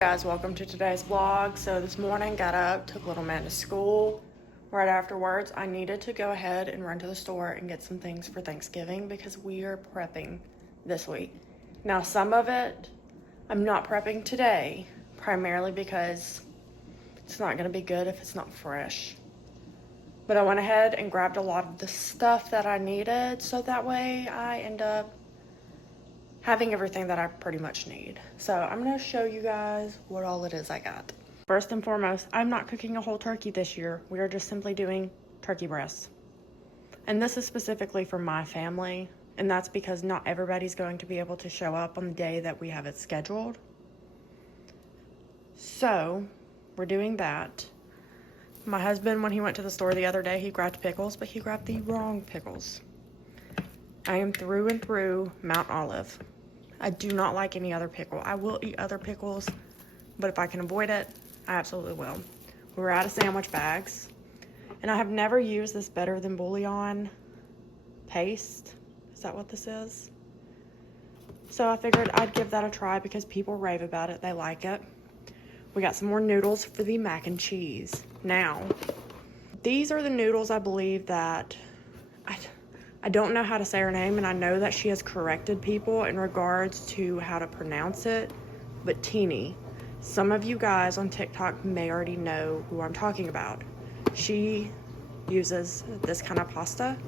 Guys, welcome to today's vlog. So this morning, got up, took little man to school. Right afterwards, I needed to go ahead and run to the store and get some things for Thanksgiving because we are prepping this week. Now, some of it I'm not prepping today, primarily because it's not going to be good if it's not fresh. But I went ahead and grabbed a lot of the stuff that I needed, so that way I end up having everything that I pretty much need. So I'm going to show you guys what all it is I got. First and foremost, I'm not cooking a whole turkey this year. We are just simply doing turkey breasts. And this is specifically for my family, and that's because not everybody's going to be able to show up on the day that we have it scheduled. So we're doing that. My husband, when he went to the store the other day, he grabbed pickles, but he grabbed the wrong pickles. I am through and through Mount Olive. I do not like any other pickle. I will eat other pickles, but if I can avoid it, I absolutely will. We were out of sandwich bags, and I have never used this Better Than Bouillon paste. Is that what this is? So I figured I'd give that a try because people rave about it. They like it. We got some more noodles for the mac and cheese. Now, these are the noodles I believe that I don't know how to say her name, and I know that she has corrected people in regards to how to pronounce it, but Teeny. Some of you guys on TikTok may already know who I'm talking about. She uses this kind of pasta,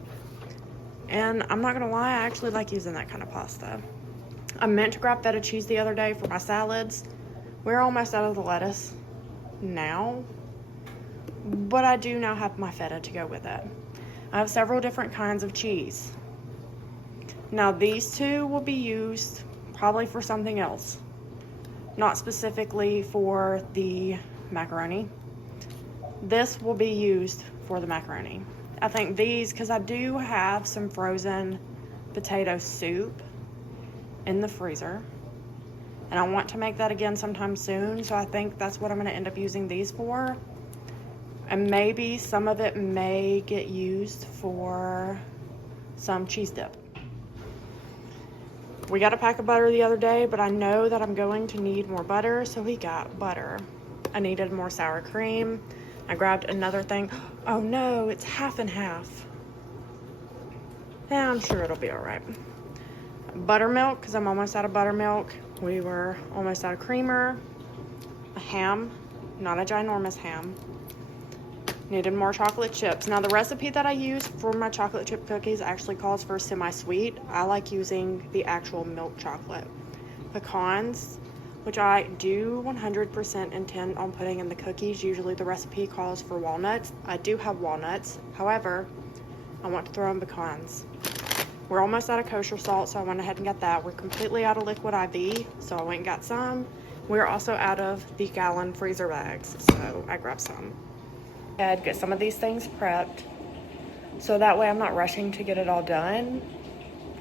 and I'm not gonna lie, I actually like using that kind of pasta. I meant to grab feta cheese the other day for my salads. We're almost out of the lettuce now, but I do now have my feta to go with it. I have several different kinds of cheese. Now these two will be used probably for something else, not specifically for the macaroni. This will be used for the macaroni. I think these, because I do have some frozen potato soup in the freezer, and I want to make that again sometime soon, so I think that's what I'm going to end up using these for. And maybe some of it may get used for some cheese dip. We got a pack of butter the other day, but I know that I'm going to need more butter, so we got butter. I needed more sour cream. I grabbed another thing. Oh no, it's half and half. Yeah, I'm sure it'll be all right. Buttermilk, because I'm almost out of buttermilk. We were almost out of creamer. A ham, not a ginormous ham. Needed more chocolate chips. Now the recipe that I use for my chocolate chip cookies actually calls for semi-sweet. I like using the actual milk chocolate. Pecans, which I do 100% intend on putting in the cookies. Usually the recipe calls for walnuts. I do have walnuts. However, I want to throw in pecans. We're almost out of kosher salt, so I went ahead and got that. We're completely out of liquid IV, so I went and got some. We're also out of the gallon freezer bags, so I grabbed some. I'd get some of these things prepped so that way I'm not rushing to get it all done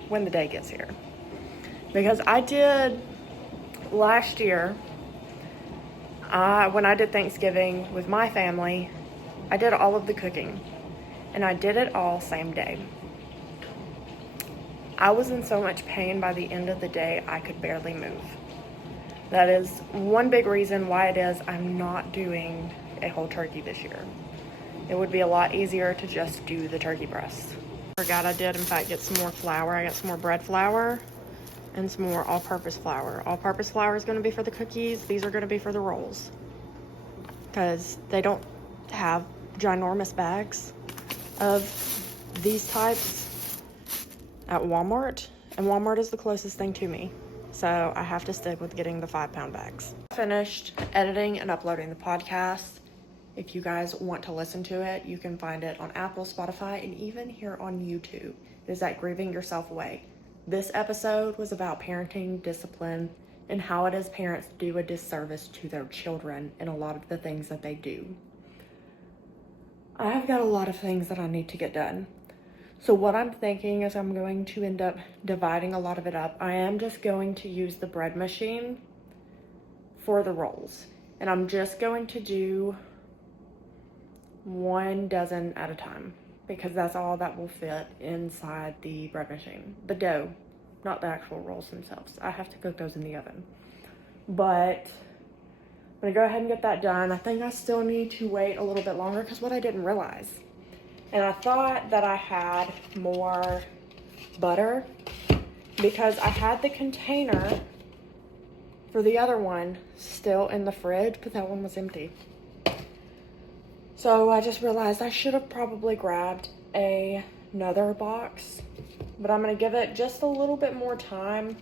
when the day gets here. Because I did last year, when I did Thanksgiving with my family, I did all of the cooking and I did it all same day. I was in so much pain by the end of the day I could barely move. That is one big reason why it is I'm not doing a whole turkey this year. It would be a lot easier to just do the turkey breast. Forgot I did in fact get some more flour. I got some more bread flour and some more all-purpose flour. All-purpose flour is going to be for the cookies. These are going to be for the rolls because they don't have ginormous bags of these types at Walmart, and Walmart is the closest thing to me, so I have to stick with getting the 5-pound bags. Finished editing and uploading the podcast. If you guys want to listen to it, you can find it on Apple, Spotify, and even here on YouTube. It is at Grieving Yourself Away. This episode was about parenting, discipline, and how it is parents do a disservice to their children in a lot of the things that they do. I have got a lot of things that I need to get done. So what I'm thinking is I'm going to end up dividing a lot of it up. I am just going to use the bread machine for the rolls. And I'm just going to do 1 dozen at a time because that's all that will fit inside the bread machine. The dough, not the actual rolls themselves. I have to cook those in the oven. But I'm gonna go ahead and get that done. I think I still need to wait a little bit longer because what I didn't realize, and I thought that I had more butter because I had the container for the other one still in the fridge, but that one was empty. So I just realized I should have probably grabbed another box, but I'm gonna give it just a little bit more time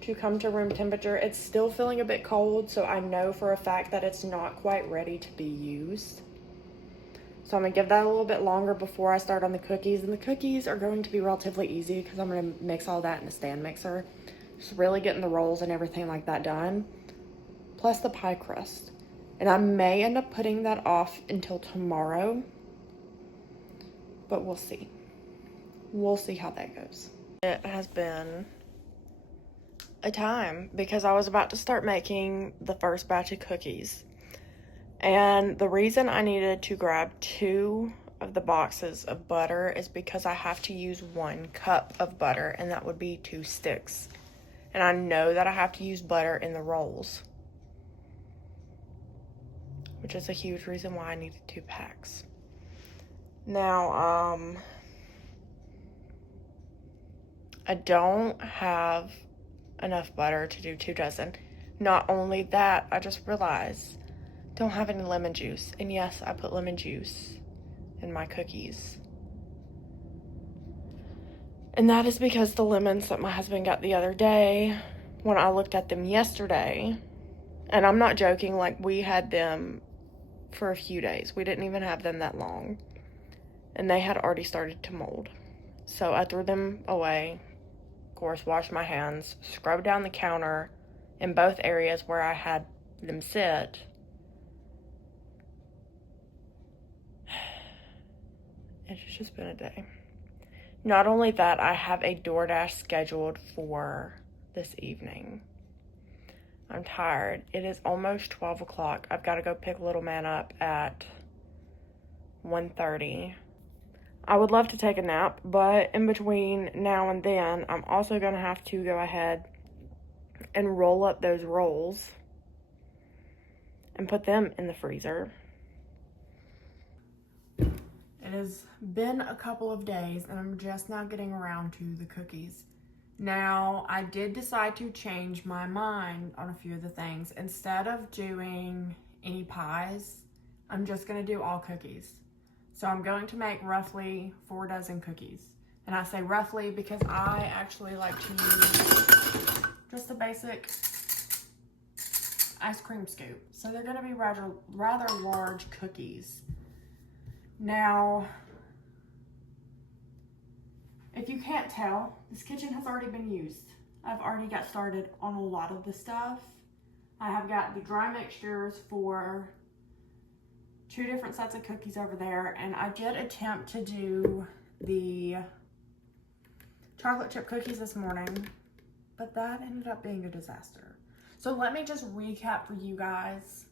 to come to room temperature. It's still feeling a bit cold, so I know for a fact that it's not quite ready to be used. So I'm gonna give that a little bit longer before I start on the cookies. And the cookies are going to be relatively easy because I'm gonna mix all that in a stand mixer. Just really getting the rolls and everything like that done. Plus the pie crust. And I may end up putting that off until tomorrow, but we'll see. We'll see how that goes. It has been a time because I was about to start making the first batch of cookies. And the reason I needed to grab 2 of the boxes of butter is because I have to use 1 cup of butter, and that would be 2 sticks. And I know that I have to use butter in the rolls, which is a huge reason why I needed 2 packs. Now, I don't have enough butter to do 2 dozen. Not only that, I just realized don't have any lemon juice. And yes, I put lemon juice in my cookies. And that is because the lemons that my husband got the other day, when I looked at them yesterday, and I'm not joking, like we had them for a few days. We didn't even have them that long. And they had already started to mold. So I threw them away. Of course, washed my hands, scrubbed down the counter in both areas where I had them sit. It's just been a day. Not only that, I have a DoorDash scheduled for this evening. I'm tired. It is almost 12 o'clock. I've got to go pick little man up at 1:30. I would love to take a nap, but in between now and then, I'm also going to have to go ahead and roll up those rolls and put them in the freezer. It has been a couple of days, and I'm just now getting around to the cookies. Now, I did decide to change my mind on a few of the things. Instead of doing any pies, I'm just going to do all cookies. So I'm going to make roughly 4 dozen cookies. And I say roughly because I actually like to use just a basic ice cream scoop. So they're going to be rather large cookies. Now, if you can't tell, this kitchen has already been used. I've already got started on a lot of the stuff. I have got the dry mixtures for 2 different sets of cookies over there, and I did attempt to do the chocolate chip cookies this morning, but that ended up being a disaster. So let me just recap for you guys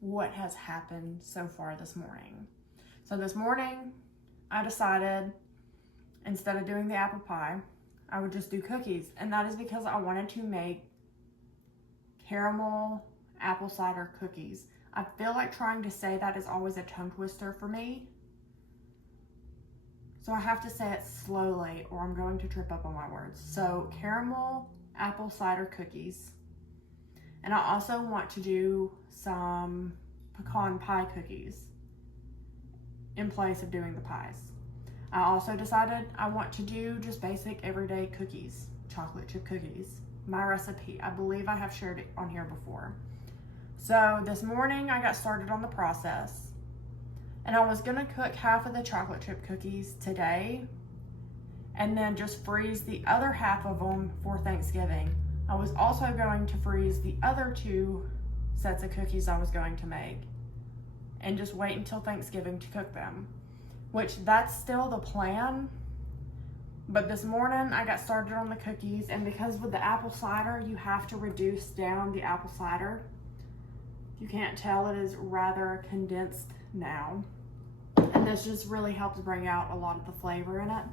what has happened so far this morning. So this morning, I decided instead of doing the apple pie, I would just do cookies. And that is because I wanted to make caramel apple cider cookies. I feel like trying to say that is always a tongue twister for me. So I have to say it slowly or I'm going to trip up on my words. So caramel apple cider cookies. And I also want to do some pecan pie cookies in place of doing the pies. I also decided I want to do just basic everyday cookies, chocolate chip cookies. My recipe, I believe I have shared it on here before. So this morning I got started on the process, and I was gonna cook half of the chocolate chip cookies today and then just freeze the other half of them for Thanksgiving. I was also going to freeze the other 2 sets of cookies I was going to make and just wait until Thanksgiving to cook them, which that's still the plan. But this morning I got started on the cookies, and because with the apple cider, you have to reduce down the apple cider. If you can't tell, it is rather condensed now. And this just really helps bring out a lot of the flavor in it.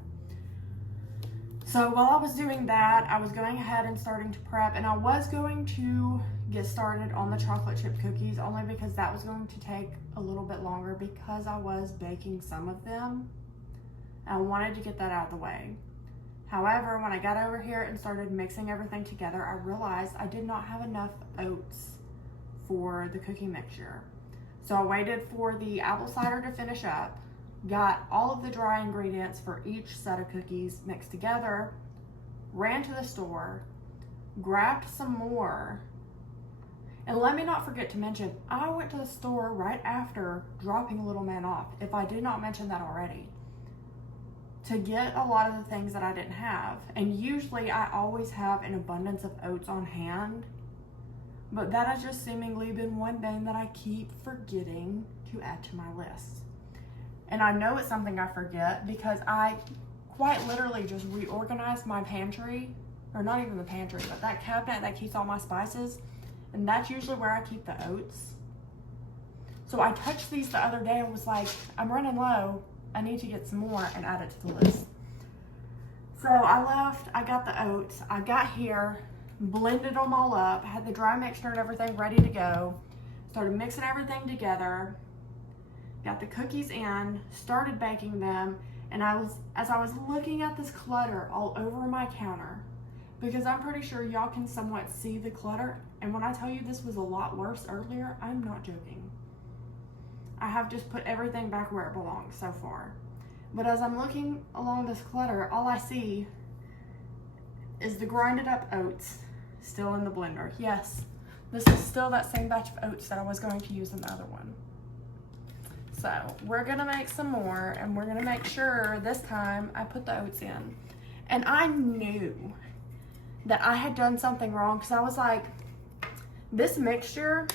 So while I was doing that, I was going ahead and starting to prep, and I was going to get started on the chocolate chip cookies, only because that was going to take a little bit longer because I was baking some of them. I wanted to get that out of the way. However, when I got over here and started mixing everything together, I realized I did not have enough oats for the cookie mixture. So I waited for the apple cider to finish up, got all of the dry ingredients for each set of cookies mixed together, ran to the store, grabbed some more, and let me not forget to mention, I went to the store right after dropping Little Man off, if I did not mention that already, to get a lot of the things that I didn't have. And usually I always have an abundance of oats on hand, but that has just seemingly been one thing that I keep forgetting to add to my list. And I know it's something I forget because I quite literally just reorganized my pantry, or not even the pantry, but that cabinet that keeps all my spices, and that's usually where I keep the oats. So I touched these the other day and was like, I'm running low, I need to get some more and add it to the list. So I left, I got the oats, I got here, blended them all up, had the dry mixture and everything ready to go, started mixing everything together, got the cookies in, started baking them, and as I was looking at this clutter all over my counter, because I'm pretty sure y'all can somewhat see the clutter, and when I tell you this was a lot worse earlier, I'm not joking. I have just put everything back where it belongs so far. But as I'm looking along this clutter, all I see is the grinded up oats still in the blender. Yes, this is still that same batch of oats that I was going to use in the other one. So we're gonna make some more, and we're gonna make sure this time I put the oats in. And I knew that I had done something wrong because I was like, this mixture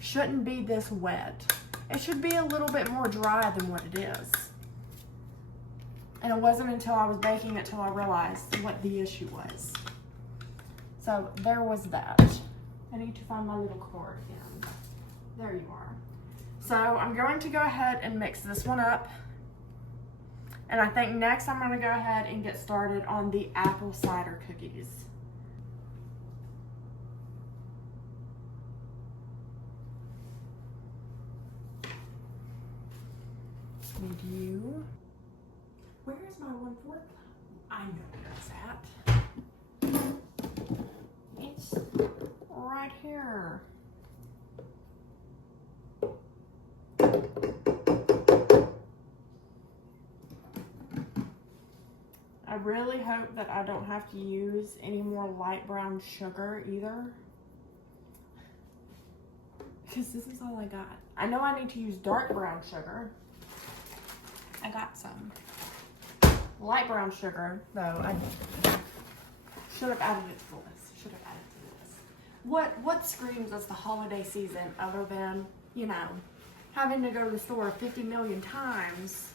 shouldn't be this wet. It should be a little bit more dry than what it is. And it wasn't until I was baking it till I realized what the issue was. So there was that. I need to find my little cord again. There you are. So I'm going to go ahead and mix this one up. And I think next I'm going to go ahead and get started on the apple cider cookies. Need you. Where is my 1/4? I know where it's at. It's right here. I really hope that I don't have to use any more light brown sugar either, because this is all I got. I know I need to use dark brown sugar. I got some light brown sugar, though. I should have added it to the list. Should have added it to the list. What screams as the holiday season other than, you know, having to go to the store 50 million times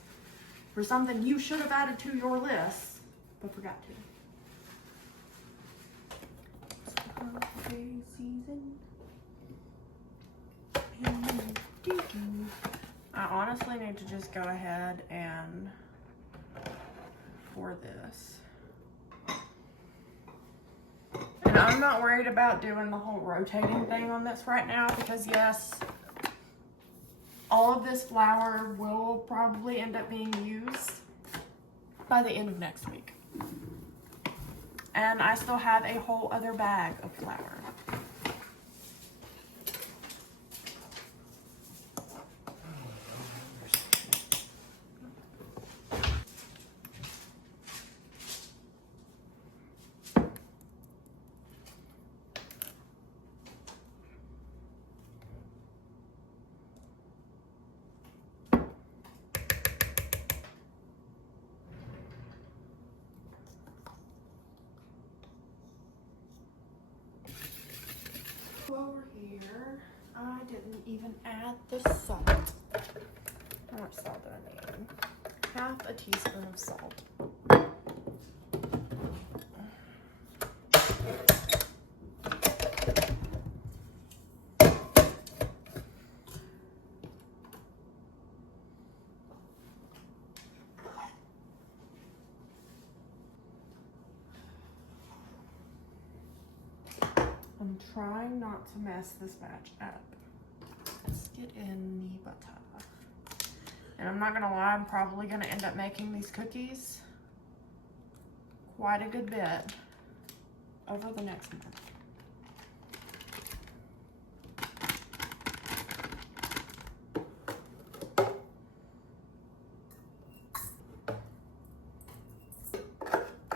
for something you should have added to your list, but forgot to. Holiday season. I honestly need to just go ahead and pour this. And I'm not worried about doing the whole rotating thing on this right now because yes, all of this flour will probably end up being used by the end of next week. And I still have a whole other bag of flour. Over here, I didn't even add the salt. How much salt do I need? Half a teaspoon of salt. I'm trying not to mess this batch up. Let's get in the butter. And I'm not gonna lie, I'm probably gonna end up making these cookies quite a good bit over the next month.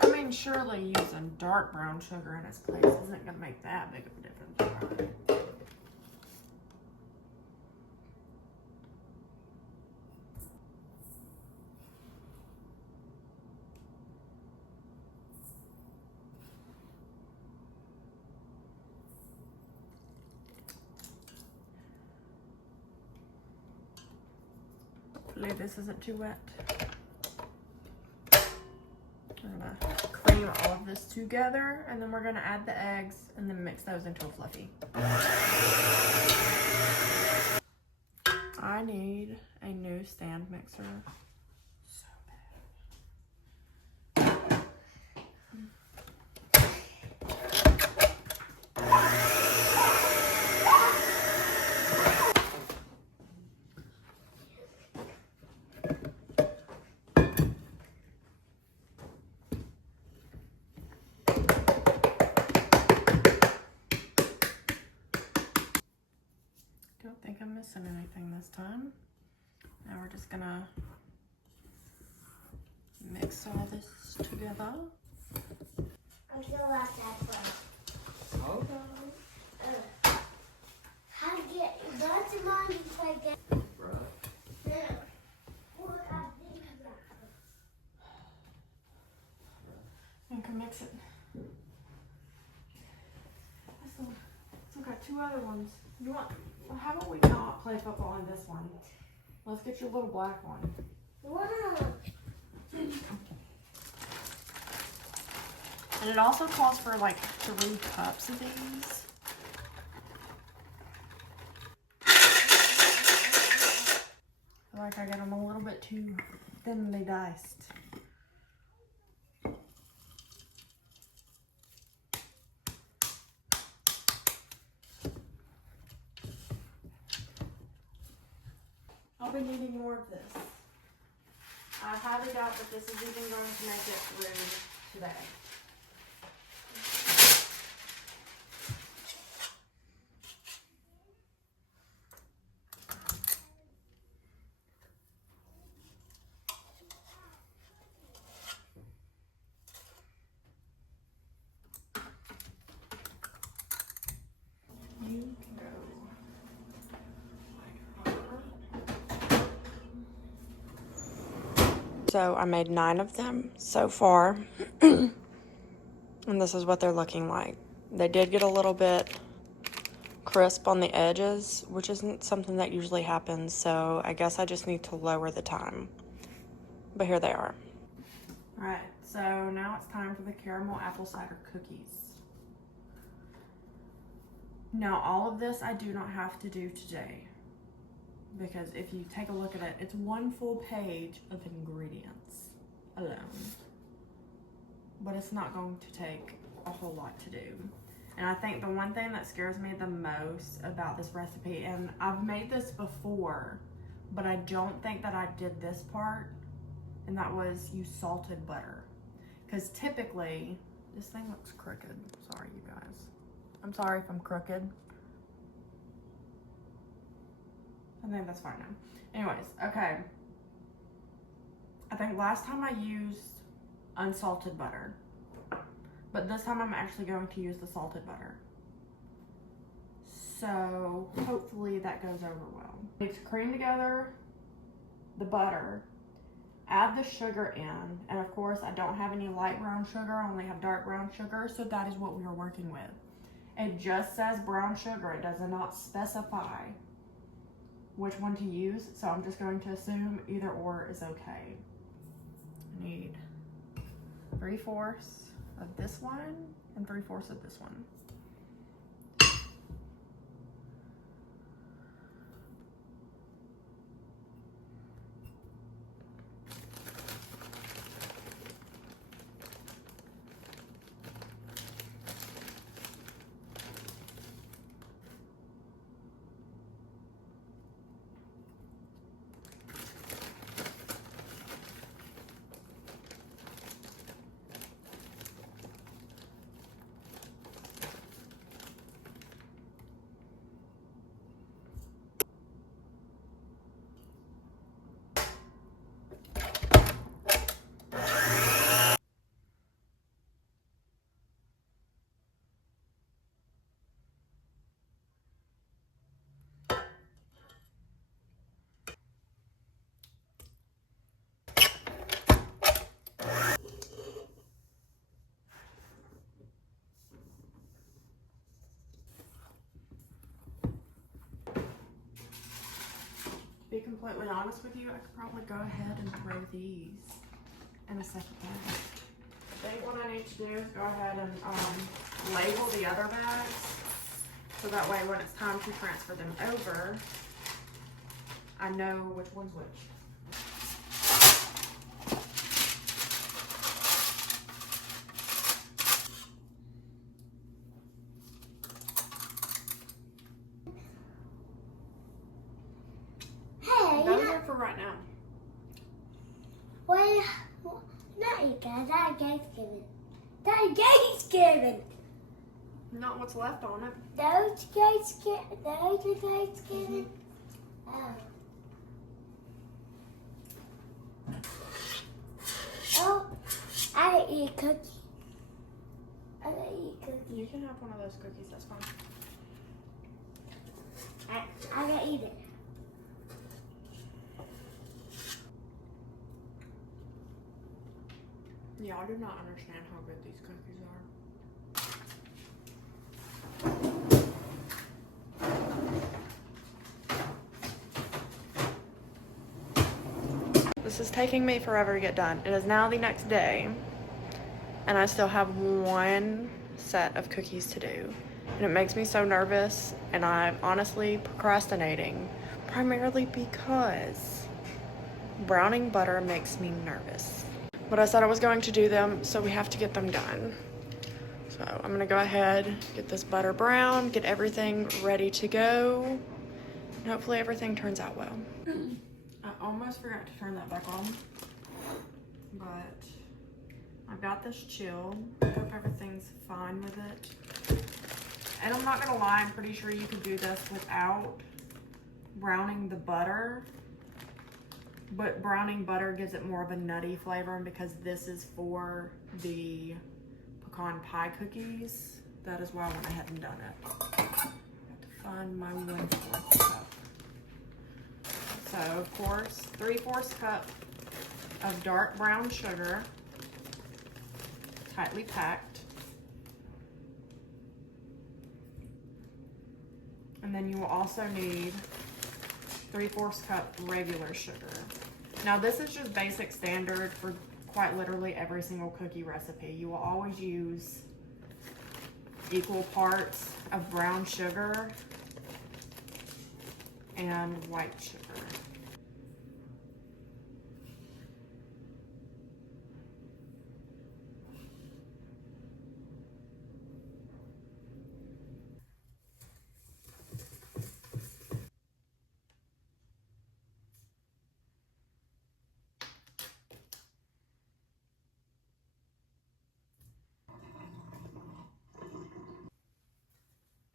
I mean, surely using dark brown sugar in its place isn't gonna make that big of a difference, right? Hopefully this isn't too wet. I'm gonna cream all of this together, and then we're gonna add the eggs and then mix those into a fluffy. I need a new stand mixer so bad. Don't think I'm missing anything this time. Now we're just gonna mix all this together. I'm still at that one. Okay. How to get lots of money if I get. Right. Look at these. You can mix it. I still got two other ones. You want? Well, how about we not play football in this one? Let's get your little black one. Wow. And it also calls for like 3 cups of these. I feel like I get them a little bit too thinly diced. I'll be needing more of this. I highly doubt that this is even going to make it through today. You can go. So I made 9 of them so far, and this is what they're looking like. They did get a little bit crisp on the edges, which isn't something that usually happens, so I guess I just need to lower the time. But here they are. Alright, so now it's time for the caramel apple cider cookies. Now all of this I do not have to do today, because if you take a look at it, it's 1 full page of ingredients alone. But it's not going to take a whole lot to do. And I think the one thing that scares me the most about this recipe, and I've made this before, but I don't think that I did this part, and that was use salted butter. Because typically, this thing looks crooked. Sorry, you guys. I'm sorry if I'm crooked. I think that's fine now. Anyways, okay. I think last time I used unsalted butter, but this time I'm actually going to use the salted butter. So hopefully that goes over well. Mix cream together the butter, add the sugar in, and of course I don't have any light brown sugar, I only have dark brown sugar, so that is what we are working with. It just says brown sugar, it does not specify which one to use, so I'm just going to assume either or is okay. I need 3/4 of this one and 3/4 of this one. be completely honest with you, I could probably go ahead and throw these in a separate bag. I think what I need to do is go ahead and label the other bags, so that way when it's time to transfer them over, I know which one's which. Hey, Those are for right now. well, not you guys. That Thanksgiving. That Thanksgiving. Not what's left on it. Those Thanksgiving. Those are Thanksgiving. Oh. Oh, I gotta eat a cookie. I gotta eat a cookie. You can have one of those cookies, that's fine. I gotta eat it. Yeah, I do not understand how good these cookies are. This is taking me forever to get done. It is now the next day, and I still have one set of cookies to do. And it makes me so nervous, and I'm honestly procrastinating, primarily because browning butter makes me nervous. But I said I was going to do them, so we have to get them done. So I'm gonna go ahead, get this butter brown, get everything ready to go, and hopefully everything turns out well. I almost forgot to turn that back on, but I've got this chilled. I hope everything's fine with it. And I'm not gonna lie, I'm pretty sure you could do this without browning the butter. But browning butter gives it more of a nutty flavor, and because this is for the pecan pie cookies, that is why I went ahead and done it. I have to find my 1/4 cup. So, of course, 3/4 cup of dark brown sugar, tightly packed. And then you will also need 3/4 cup regular sugar. Now this is just basic standard for quite literally every single cookie recipe. You will always use equal parts of brown sugar and white sugar.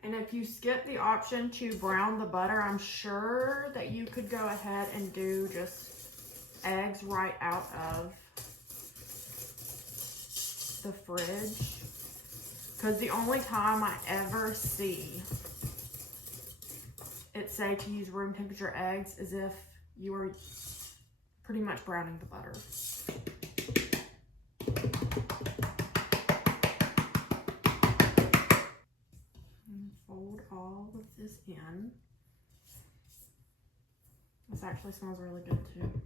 And if you skip the option to brown the butter, I'm sure that you could go ahead and do just eggs right out of the fridge. Because the only time I ever see it say to use room temperature eggs is if you are pretty much browning the butter. Fold all of this in. This actually smells really good too.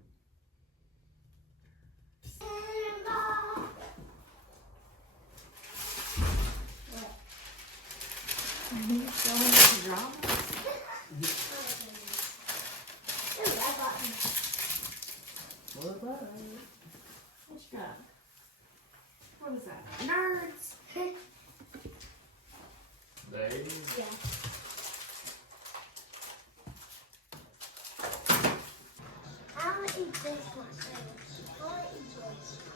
Are you still in your pajamas? What you got? What is that? Nerds! Yeah. I want to eat this one. I want to eat this.